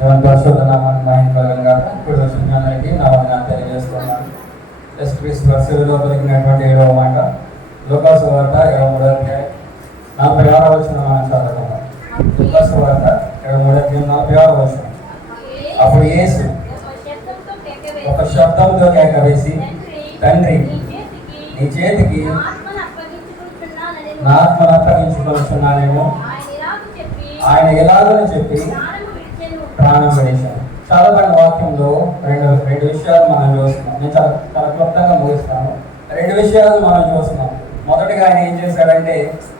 దేవుని పరిశుద్ధ నామాన్ని మహిమకరంగా ఇప్పుడు సుజ్ఞానానికి నా వందనాలు తెలియజేస్తున్నాను. యేసుక్రీస్తు శిలువలో పలికినటువంటి 7వ మాట లూకాసు వార్త 23వ అధ్యాయం 46వ వచనం మనం చదువుకుందాం. లూకాసు వార్త 23వ అధ్యాయం 46వ వచనం. అప్పుడు యేసు ఒక శబ్దంతో కేక వేసి, తండ్రి, నీ చేతికి నా ఆత్మను అప్పగించుకొనుచున్నానేమో. ఆయన ఎలాగని చెప్పి ప్రాణం విడిచాను. చదవబడిన వాక్యంలో రెండు విషయాలు మనం చూస్తున్నాం. నేను చాలా క్లుప్తంగా ముగిస్తాను. రెండు విషయాలు మనం చూస్తున్నాం. మొదటిగా ఆయన ఏం చేశాడంటే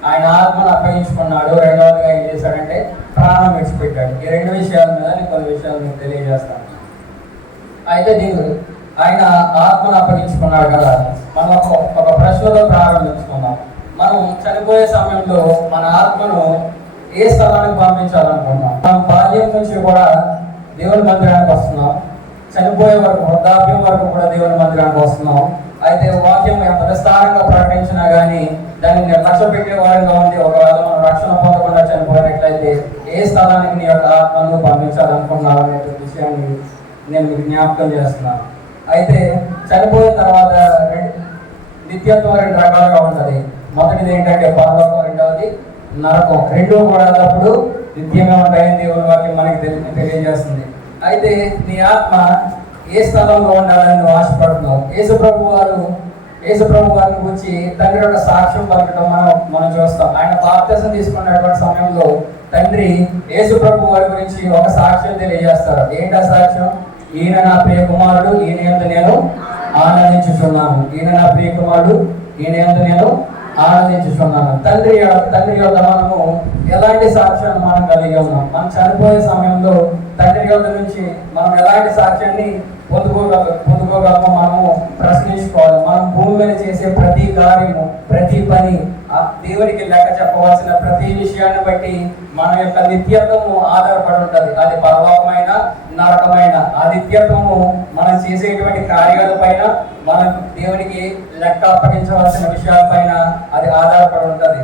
ఆయన ఆత్మను అప్పగించుకున్నాడు. రెండవదిగా ఏం చేశాడంటే ప్రాణం విడిచిపెట్టాడు. ఈ రెండు విషయాల మీద నేను కొన్ని విషయాలు మీకు తెలియజేస్తాను. అయితే దీని ఆయన ఆత్మను అప్పగించుకున్నాడు కదా, మనం ఒక ప్రశ్నలో ప్రారంభించుకుందాం. మనం చనిపోయే సమయంలో మన ఆత్మను ఏ స్థలానికి పంపించాలనుకున్నాం? మనం బాల్యం నుంచి కూడా దేవుని మందిరానికి వస్తున్నాం. చనిపోయే వరకు, వృద్ధాప్యం వరకు కూడా దేవుని మందిరానికి వస్తున్నాం. అయితే వాక్యం ఎంత విస్తారంగా ప్రకటించినా కానీ దాన్ని నిర్లక్ష్య పెట్టే వారిగా ఉంది. ఒకవేళ మనం రక్షణ పొందకుండా చనిపోయినట్లయితే ఏ స్థలానికి నీ యొక్క ఆత్మను పంపించాలనుకున్నావు అనే విషయాన్ని నేను మీకు జ్ఞాపకం చేస్తున్నాను. అయితే చనిపోయిన తర్వాత నిత్యత్వం రెండు రకాలుగా ఉంటుంది. మొదటిది ఏంటంటే పరలోకం, రెండవది నరకం. రెండూ కూడా అప్పుడు నిత్యంగా ఉంటాయని దేవుని వాక్యం మనకి తెలియజేస్తుంది. అయితే నీ ఆత్మ ఏ స్థలంలో ఉండాలని నువ్వు ఆశపడుతున్నావు? యేసుప్రభు వారిని గురించి తండ్రి యొక్క సాక్ష్యం పలకడం మనం చూస్తాం. ఆయన బాప్తిసం తీసుకున్నటువంటి సమయంలో తండ్రి యేసుప్రభు వారి గురించి ఒక సాక్ష్యం తెలియజేస్తారు. ఏంటి ఆ సాక్ష్యం? ఈయన నా ప్రియ కుమారుడు, ఈయన యందు నేను ఆనందించుచున్నాను. ఈయన నా ప్రియ కుమారుడు, ఈయన యందు నేను ఆనందించుచున్నాను. తండ్రి యొక్క మనము ఎలాంటి సాక్ష్యాన్ని మనం కలిగి ఉన్నాం? మనం చనిపోయే సమయంలో తండ్రి యొక్క నుంచి మనం ఎలాంటి సాక్ష్యాన్ని పొందుకోగలమో మనము ప్రశ్నించుకోవాలి. మనం భూమి మీద చేసే ప్రతి కార్యము, ప్రతి పని, దేవునికి లెక్క చెప్పవలసిన ప్రతి విషయాన్ని బట్టి మన యొక్క నిత్యత్వము ఆధారపడి ఉంటుంది. అది పరలోకమైన, నరకమైన ఆ నిత్యత్వము మనం చేసేటువంటి కార్యాల పైన, మనం దేవునికి లెక్క అప్పగించవలసిన విషయాలపైన అది ఆధారపడి ఉంటుంది.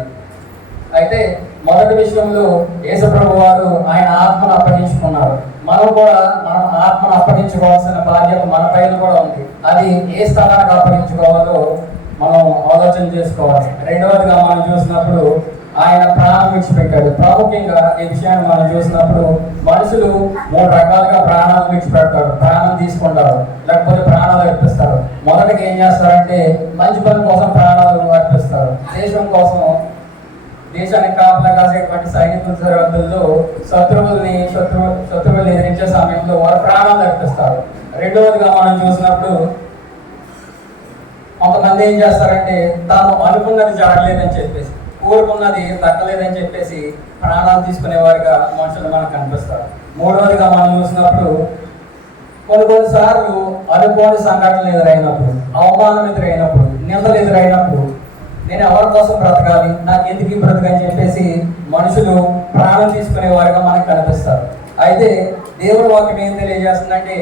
అయితే మొదటి విషయంలో యేసుప్రభు వారు ఆయన ఆత్మను అప్పగించుకున్నారు. మనం కూడా మనం ఆత్మను అప్పగించుకోవాల్సిన బాధ్యత మన పైన కూడా ఉంది. అది ఏ స్థలానికి అప్పగించుకోవాలో మనం ఆలోచన చేసుకోవాలి. రెండవదిగా మనం చూసినప్పుడు ఆయన ప్రాణం విడిచిపెట్టాడు. ప్రాముఖ్యంగా ఈ విషయాన్ని మనం చూసినప్పుడు మనుషులు 3 రకాలుగా ప్రాణాలు విడిచిపెడతారు. ప్రాణం తీసుకుంటారు, లేకపోతే ప్రాణాలు అర్పిస్తారు. మొదటిగా ఏం చేస్తారంటే మంచి పని కోసం ప్రాణాలు అర్పిస్తారు. దేశం కోసం, దేశానికి కాపలా కాసేటువంటి సైనికుల సరిహద్దుల్లో శత్రువుల్ని ఎదిరించే సమయంలో వారు ప్రాణాలు అర్పిస్తారు. రెండవదిగా మనం చూసినప్పుడు కొంతమంది ఏం చేస్తారంటే తాను అనుకున్నది జరగలేదని చెప్పేసి, కోరుకున్నది దక్కలేదని చెప్పేసి ప్రాణాలు తీసుకునే వారిగా మనుషులు మనకు కనిపిస్తారు. మూడవదిగా మనం చూసినప్పుడు కొన్నిసార్లు అనుకోని సంఘటనలు ఎదురైనప్పుడు, అవమానం ఎదురైనప్పుడు, నిందలు ఎదురైనప్పుడు నేను ఎవరి కోసం బ్రతకాలి, నాకు ఎందుకు బ్రతకని చెప్పేసి మనుషులు ప్రాణం తీసుకునే వారిగా మనకు కనిపిస్తారు. అయితే దేవుని వాక్యం ఏం తెలియజేస్తుందంటే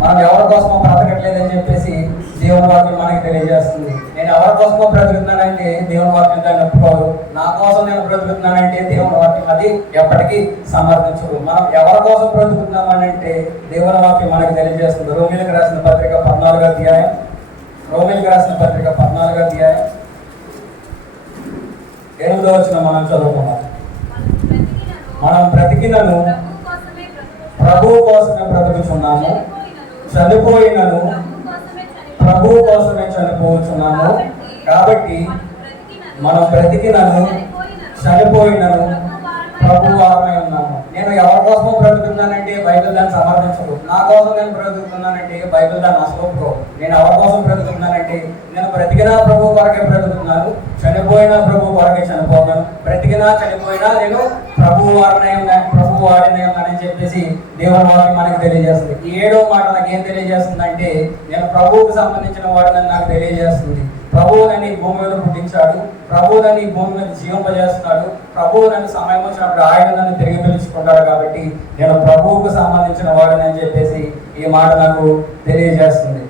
మనం ఎవరి కోసమో బ్రతకట్లేదని చెప్పేసి దేవుని వాక్యం మనకి తెలియజేస్తుంది. నేను ఎవరి కోసమో బ్రతుకుతున్నానంటే దేవుని వాక్యం దాన్ని ఒప్పుకోరు. నా కోసం నేను బ్రతుకుతున్నానంటే దేవుని వాక్యం అది ఎప్పటికీ సమర్థించదు. మనం ఎవరి కోసం బ్రతుకుతున్నామనంటే దేవుని వాక్యం మనకి తెలియజేస్తుంది. రోమీలకు రాసిన పత్రిక 14వ అధ్యాయం 8వ వచనం మనం చదువుకున్నాం. మనం బ్రతికినను ప్రభువు కోసమే బ్రతుకుచున్నాము, చనిపోయినను ప్రభువు కోసమే చనిపోతున్నాము. కాబట్టి మనం బ్రతికినను చనిపోయినను ప్రభు వారమై ఉన్నాము. నేను ఎవరి కోసమో బ్రతుకుతున్నానంటే బైబిల్ దాన్ని సమర్థించదు. నా కోసం నేను బ్రతుకుతున్నానంటే బైబిల్ దాన్ని అసలు. నేను ఎవరి కోసం బ్రతుకుతున్నానంటే నేను బ్రతికినా ప్రభు కొరకే బ్రతుకుతున్నాను, చనిపోయినా ప్రభు కొరకే చనిపోతున్నాను. బ్రతికినా చనిపోయినా నేను ప్రభు వారినే ఉన్నానని చెప్పేసి దేవుని వాక్యం మనకు తెలియజేస్తుంది. 7వ మాట నాకు ఏం తెలియజేస్తుంది అంటే నేను ప్రభువుకు సంబంధించిన వాడిని నాకు తెలియజేస్తుంది. ప్రభువు నన్ను ఈ భూమి మీద పుట్టించాడు, ప్రభువు నన్ను ఈ భూమి మీద జీవింపజేస్తున్నాడు, ప్రభువు నన్ను సమయం వచ్చినప్పుడు ఆయన నన్ను తిరిగి పిలుచుకుంటాడు. కాబట్టి నేను ప్రభువుకు సంబంధించిన వాడిని అని చెప్పేసి ఈ మాట నాకు తెలియజేస్తుంది.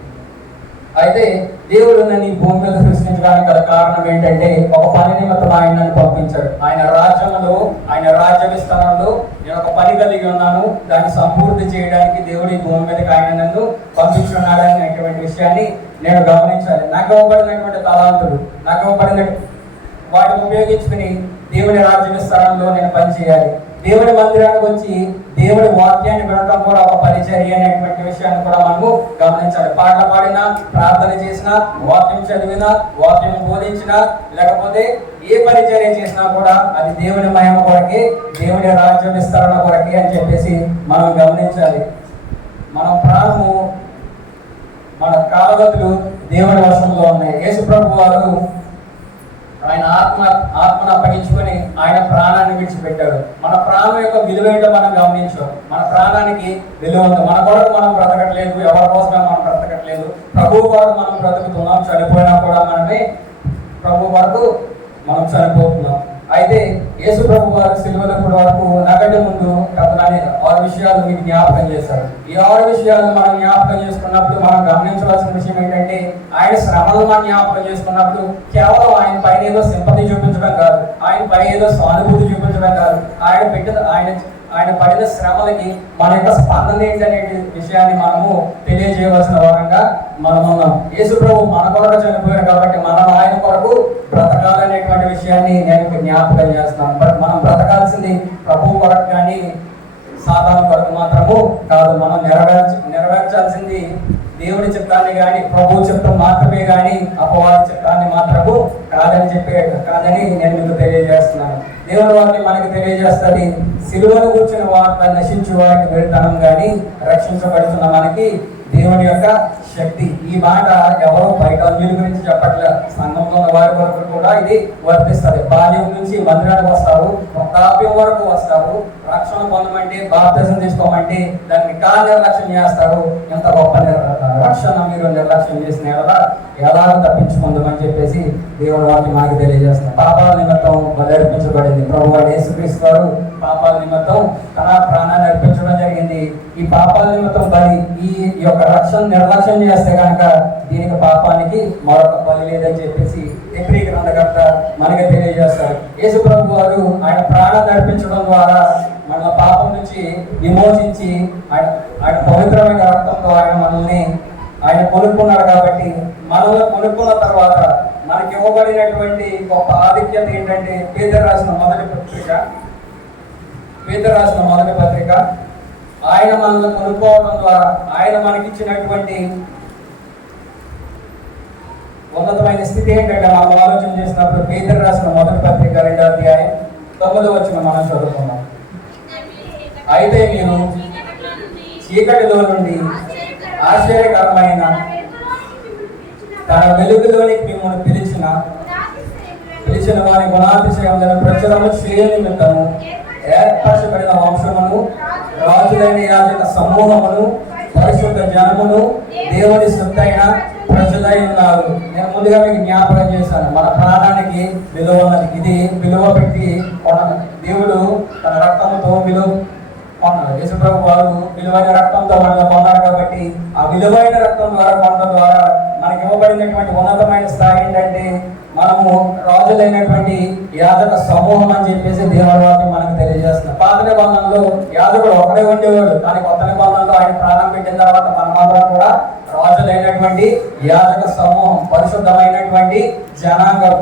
అయితే దేవుడు నన్ను ఈ భూమి మీద సృష్టించడానికి గల కారణం ఏంటంటే ఒక పని నిమిత్తం ఆయన నన్ను పంపించాడు. ఆయన రాజ్యంలో, ఆయన రాజ్య విస్తరణలో నేను ఒక పని కలిగి ఉన్నాను. దాన్ని సంపూర్తి చేయడానికి దేవుడు ఈ భూమి మీదకి ఆయన నన్ను పంపించున్నాడు అనేటువంటి విషయాన్ని నేను గమనించాలి. నాకు ఇవ్వబడినటువంటి తలాంతులు, నాకు ఇవ్వబడిన వాటిని ఉపయోగించుకుని దేవుని రాజ్య విస్తరణలో నేను పనిచేయాలి. దేవుని మందిరానికి వచ్చి దేవుడి వాక్యాన్ని వినడం కూడా ఒక పరిచర్య అనేటువంటి విషయాన్ని కూడా మనము గమనించాలి. పాటలు పాడినా, ప్రార్థన చేసినా, వాక్యం చదివినా, వాక్యం బోధించినా, లేకపోతే ఏ పరిచర్య చేసినా కూడా అది దేవుని మహిమ కొరకే, దేవుని రాజ్య విస్తరణ కొరకే అని చెప్పేసి మనం గమనించాలి. మన ప్రాణము, మన కాలగతులు దేవుని వశంలో ఉన్నాయి. యేసు ప్రభు వారు ఆయన ఆత్మను అప్పగించుకొని ఆయన ప్రాణాన్ని విడిచిపెట్టాడు. మన ప్రాణం యొక్క విలువ ఏంటో మనం గమనించాం. మన ప్రాణానికి విలువ ఉంది. మన కొరకు మనం బ్రతకట్లేదు, ఎవరి కోసమే మనం బ్రతకట్లేదు. ప్రభు కొరకు మనం బ్రతుకుతున్నాం. చనిపోయినా కూడా మనమే ప్రభు వరకు మనం చనిపోతున్నాం. అయితే యేసు ప్రభు వారు సిలువలప్పుడు వరకు నాకంటే ముందు కథనాన్ని 6 విషయాలు మీకు జ్ఞాపకం చేశారు. ఈ 6 విషయాలు మనం జ్ఞాపకం చేసుకున్నప్పుడు మనం గమనించవలసిన విషయం ఏంటంటే, ఆయన శ్రమలు మనం జ్ఞాపకం చేసుకున్నప్పుడు కేవలం ఆయన పైన ఏదో సింపతి చూపించడం కాదు, ఆయన పైన ఏదో సానుభూతి చూపించడం కాదు, ఆయన పడిన శ్రమలకి మన యొక్క స్పందన ఏంటనే విషయాన్ని మనము తెలియజేయవలసిన వారంగా మనం ఉన్నాం. యేసు ప్రభు మన కొరకు చనిపోయారు కాబట్టి మనం ఆయన కొరకు బ్రతకాలనేటువంటి విషయాన్ని నేను జ్ఞాపకం చేస్తున్నాను. బట్ మనం బ్రతకాల్సింది ప్రభు కొరకు కానీ సాధారణ కొరకు మాత్రము కాదు. మనం నెరవేర్చాల్సింది దేవుని చిత్తాన్ని కానీ ప్రభు చిత్తం మాత్రమే కానీ అపవాది చిత్తాన్ని మాత్రము కాదని నేను మీకు తెలియజేస్తున్నాను. దేవుని వారిని మనకి తెలియజేస్తుంది, సిలువను కూర్చున్న వార్త నశించు వారికి వెళ్తాం కానీ రక్షించబడుతున్న మనకి దేవుని యొక్క శక్తి. ఈ మాట ఎవరో బయట అన్యుల గురించి చెప్పట్లేదు, సంఘంలో ఉన్న వారి వరకు కూడా ఇది వర్తిస్తుంది. బాల్యం నుంచి మందిరానికి వస్తారు, వృద్ధాప్యం వరకు వస్తారు. రక్షణ పొందమంటే, బాప్తిజం తీసుకోమంటే దాన్ని నిర్లక్ష్యం చేస్తారు. ఎంత గొప్ప రక్షణ మీరు నిర్లక్ష్యం చేసిన ఎలా తప్పించుకుందామని చెప్పేసి దేవుని వారిని మనకి తెలియజేస్తున్నారు. పాపాల నిమిత్తం బలి అర్పించబడింది. ప్రభువు యేసుక్రీస్తు వారు పాపాల నిమిత్తం తన ప్రాణాన్ని అర్పించడం జరిగింది. ఈ పాపాల నిమిత్తం బలి, ఈ యొక్క రక్షణ నిర్లక్ష్యం చేస్తే కనుక దీనికి పాపానికి మరొక బలి లేదని చెప్పేసి హెబ్రీ గ్రంథకర్త మనకి తెలియజేస్తారు. యేసు ప్రభు వారు ఆయన ప్రాణాన్ని అర్పించడం ద్వారా మన పాపం నుంచి విమోచించి ఆయన పవిత్రమైన రక్తంతో ఆయన కొనుక్కున్నాడు. కాబట్టి మనల్ని కొనుక్కున్న తర్వాత మనకి ఇవ్వబడినటువంటి గొప్ప ఆధిక్యత ఏంటంటే, పేతురు రాసిన మొదటి పత్రిక ఆయన మనల్ని కొనుక్కోవడం ద్వారా ఆయన మనకిచ్చినటువంటి ఉన్నతమైన స్థితి ఏంటంటే, మనం ఆలోచన చేసినప్పుడు పేతురు రాసిన మొదటి పత్రిక 2వ అధ్యాయం 9వ వచనం మనం చదువుకున్నాం. అయితే మీరు చీకటిలో నుండి ఆశ్చర్యకరమైన తన వెలుగులోనికి మిమ్మల్ని పిలిచిన వారి గుణాతిశయములను ప్రచురము చేయ నిమిత్తము ఏర్పరచబడిన వంశమును, రాజులైన యాజక సమూహమును, పరిశుద్ధ జనమును, దేవుని సొత్తైన ప్రజలై ఉన్నారు. నేను ముందుగా మీకు జ్ఞాపకం చేశాను, మన ప్రాణానికి విలువ ఉన్నది. ఇది విలువ పెట్టి దేవుడు తన రక్తంతో విలువ కొన్నాడు. యేసుప్రభు వారు విలువైన రక్తంతో మనల్ని కొన్నారు. కాబట్టి ఆ విలువైన రక్తం ద్వారా కొనడం ద్వారా మనకి ఇవ్వబడినటువంటి ఉన్నతమైన స్థాయి ఏంటంటే, మనము రాజులైనటువంటి యాజక సమూహం అని చెప్పేసి దేవుని వాక్యం మనకు తెలియజేస్తున్నారు. పాత నిబంధనలో యాజకుడు ఒకడే ఉండేవాడు, కానీ కొత్త నిబంధనలో ఆయన ప్రాణం పెట్టిన తర్వాత మనమందరం కూడా రాజులైనటువంటి యాజక సమూహం, పరిశుద్ధమైనటువంటి జనాంగం,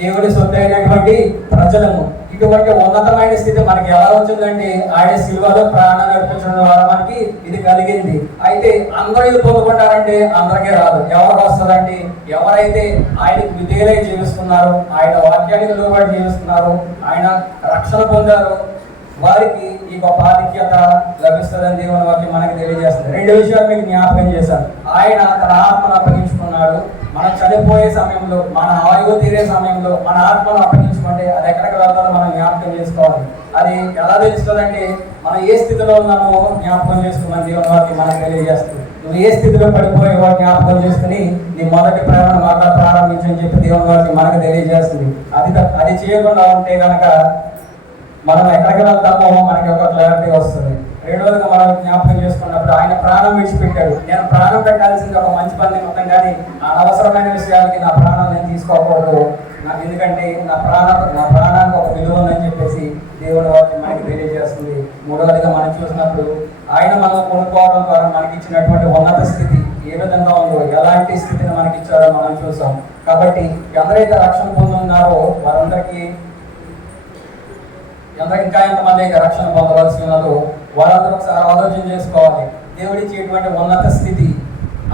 దేవుడి సొత్తు అయినటువంటి ప్రజలము. ఇటువంటి ఉన్నతమైన స్థితి మనకి ఎలా వచ్చిందంటే, ఆయన సిలువలో ప్రాణాన్ని అర్పించడం ద్వారా మనకి ఇది కలిగింది. అయితే అందరూ ఇది పొందుకుంటారంటే అందరికీ రాదు. ఎవరు వస్తుందంటే, ఎవరైతే ఆయనకు విధేయులై జీవిస్తున్నారు, ఆయన వాక్యానికి లోబడి జీవిస్తున్నారు, ఆయన రక్షణ పొందారు, వారికి ఈ గొప్ప ఆధిక్యత లభిస్తుందని దేవుని వాక్యం మనకి తెలియజేస్తుంది. 2 విషయాలు మీకు జ్ఞాపకం చేశాను. ఆయన తన ఆత్మను అప్పగించుకున్నాడు. మనం చనిపోయే సమయంలో, మన ఆయువు తీరే సమయంలో మన ఆత్మను అప్పగించుకుంటే అది ఎక్కడికి వెళ్తారో మనం జ్ఞాపకం చేసుకోవాలి. అది ఎలా తెలుస్తుందంటే, మనం ఏ స్థితిలో ఉన్నామో జ్ఞాపకం చేసుకోమని దేవుని వాక్యం మనకు తెలియజేస్తుంది. నువ్వు ఏ స్థితిలో పడిపోయేవో జ్ఞాపకం చేసుకుని నీ మొదటి ప్రేమను మాట్లా ప్రారంభించని చెప్పి దేవుని వాక్యం మనకు తెలియజేస్తుంది. అది చేయకుండా ఉంటే కనుక మనం ఎక్కడికి వెళ్తామో మనకి ఒక క్లారిటీ వస్తుంది. రెండవదిగా మనం జ్ఞాపకం చేసుకున్నప్పుడు ఆయన ప్రాణం విడిచిపెట్టాడు. నేను ప్రాణం పెట్టాల్సింది ఒక మంచి పని నిమిత్తం, కానీ అనవసరమైన విషయాలకి నా ప్రాణం నేను తీసుకోకూడదు. ఎందుకంటే నా ప్రాణానికి ఒక విలువ ఉందని చెప్పేసి దేవుని వాక్యం మనకి తెలియజేస్తుంది. మూడవదిగా మనం చూసినప్పుడు ఆయన మనం కొనుక్కోవడం ద్వారా మనకి ఇచ్చినటువంటి ఉన్నత స్థితి ఏ విధంగా ఉందో, ఎలాంటి స్థితిని మనకి ఇచ్చారో మనం చూసాం. కాబట్టి ఎవరైతే రక్షణ పొందున్నారో వారందరికీ ఇంకా ఎంతమంది అయితే రక్షణ పొందవలసి ఉన్నదో వాళ్ళందరూ ఒకసారి ఆలోచన చేసుకోవాలి. దేవుడిచ్చేటువంటి ఉన్నత స్థితి,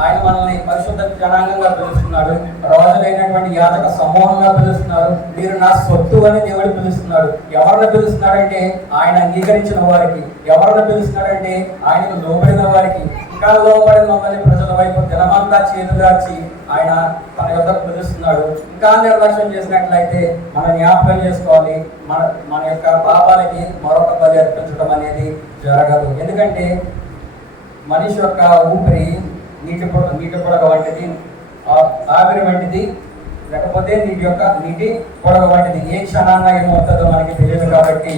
ఆయన మనల్ని పరిశుద్ధ జనాంగంగా పిలుస్తున్నాడు, రాజులైనటువంటి యాజక సమూహంగా పిలుస్తున్నారు. మీరు నా సొత్తు అని దేవుడు పిలుస్తున్నాడు. ఎవరిని పిలుస్తున్నాడంటే ఆయన అంగీకరించిన వారికి. ఎవరిని పిలుస్తున్నాడంటే ఆయనకు లోబడిన వారికి. ఇంకా లోబడిన మమ్మల్ని ప్రజల వైపు దినమంతా చేతులార్చి ఆయన తన యొక్కకు పిలుస్తున్నాడు. ఇంకా నిర్లక్ష్యం చేసినట్లయితే మనం జ్ఞాపకం చేసుకోవాలి, మన యొక్క పాపాలకి మరొక బలి అర్పించడం అనేది జరగదు. ఎందుకంటే మనిషి యొక్క ఊపిరి నీటి పొడగ వంటిది, ఆవిరి వంటిది, లేకపోతే నీటి పొడగ వంటిది. ఏ క్షణాన్న ఏమవుతుందో మనకి తెలియదు. కాబట్టి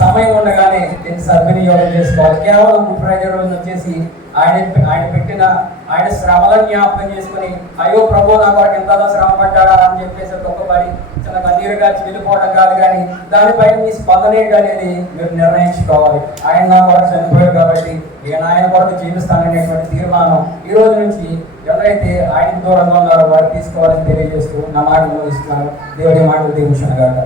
సమయం ఉండగానే దీన్ని సద్వినియోగం చేసుకోవాలి. కేవలం 35 రోజులు వచ్చేసి ఆయన శ్రమలను జ్ఞాపకం చేసుకుని అయ్యో ప్రభు నా కొరకు ఎంతగా శ్రమ పడ్డాడా అని చెప్పేసి ఒక్కపడి చిన్న కన్నీరు కాచి వెళ్ళిపోవడం కాదు, కానీ దానిపైన మీ స్పందన ఏంటి అనేది మీరు నిర్ణయించుకోవాలి. ఆయన నా కొరకు చనిపోయాడు కాబట్టి నేను ఆయన కొరకు జీవిస్తాననేటువంటి తీర్మానం ఈ రోజు నుంచి ఎవరైతే ఆయనకు దూరంగా ఉన్నారో వారు తీసుకోవాలని తెలియజేస్తూ నా మాటలు ముగిస్తున్నాను. దేవుడి మాటలు దీవించును గాక.